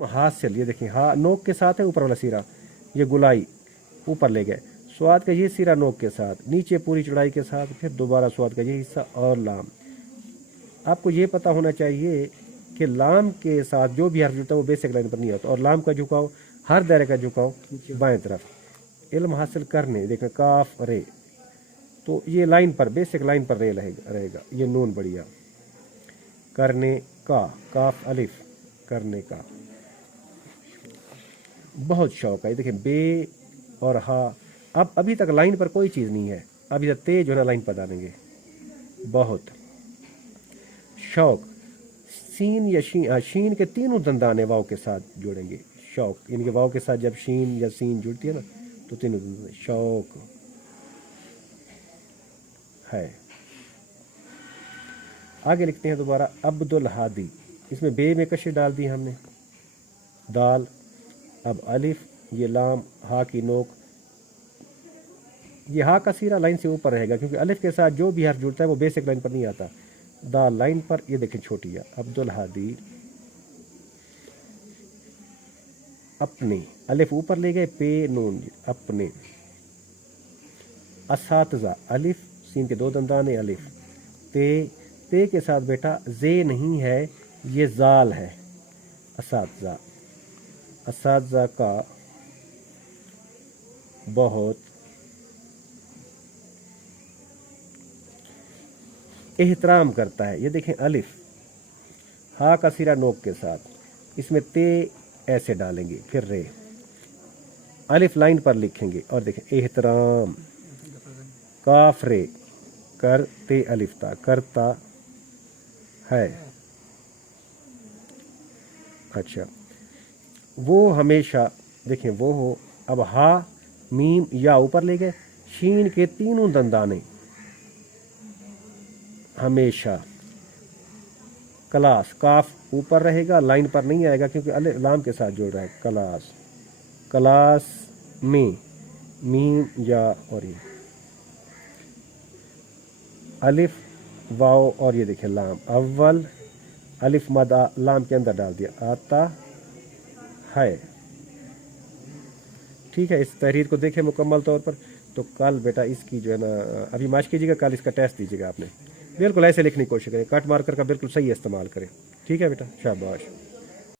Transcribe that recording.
हासिल, ये देखिए हाँ नोक के साथ है ऊपर वाला सिरा, ये गुलाई ऊपर ले गए, स्वाद का ये सिरा नोक के साथ, नीचे पूरी चौड़ाई के साथ, फिर दोबारा स्वाद का ये हिस्सा और लाम। आपको ये पता होना चाहिए कि लाम के साथ जो भी हर्फ जुड़ता है वो बेसिक लाइन पर नहीं होता, और लाम का झुकाव, हर दायरे का झुकाव बाएं तरफ। इल्म हासिल करने, देखें काफ रे, तो ये लाइन पर, बेसिक लाइन पर रे रहेगा। ये नून बढ़िया, करने का, काफ अलिफ, करने का। बहुत शौक है, देखिए बे और हा। अब अभी तक लाइन पर कोई चीज़ नहीं है, अभी तक तेज जो है ना लाइन पर डालेंगे। बहुत शौक, सीन या शीन के तीनों दंदाने वाव के साथ जोड़ेंगे। शौक, इनके वाव के साथ जब शीन या सीन जुड़ती है ना तो तीनों दंदाने। शौक है। आगे लिखते हैं दोबारा, अब्दुल हादी, इसमें बे में कशी डाल दी हमने, दाल, अब अलिफ, ये लाम, हा की नोक, ये हा का सीरा लाइन से ऊपर रहेगा क्योंकि अलिफ के साथ जो भी हर्फ जुड़ता है वो बेसिक लाइन पर नहीं आता। दाल लाइन पर, ये देखें छोटी है, अब्दुल हादी, अपने, अलिफ ऊपर ले गए, पे नून, अपने। असातिज़ा, अलिफ, सीन के दो दंदाने, अलिफ, पे के साथ बेटा जे नहीं है, ये जाल है। असातिज़ा, असातिज़ा का बहुत एहतराम करता है। ये देखें अलिफ, हा का सिरा नोक के साथ, इसमें ते ऐसे डालेंगे, फिर रे, अलिफ लाइन पर लिखेंगे और देखें एहतराम, काफ रे, करते अलिफ ता, करता है। अच्छा, वो हमेशा, देखें वो हो, अब हा मीम या ऊपर ले गए, शीन के तीनों दंदाने, हमेशा। क्लास, काफ ऊपर रहेगा, लाइन पर नहीं आएगा क्योंकि लाम के साथ जोड़ रहा है। क्लास, क्लास में, मीम या और ये अलिफ वाव और ये देखिए लाम, अव्वल अलिफ मदा लाम के अंदर डाल दिया, आता है। ठीक है, इस तहरीर को देखें मुकम्मल तौर पर। तो कल बेटा इसकी जो है ना, अभी माश कीजिएगा, कल इसका टेस्ट दीजिएगा। आपने बिल्कुल ऐसे लिखने की कोशिश करें, कट मार्कर का बिल्कुल सही इस्तेमाल करें। ठीक है बेटा, शाबाश।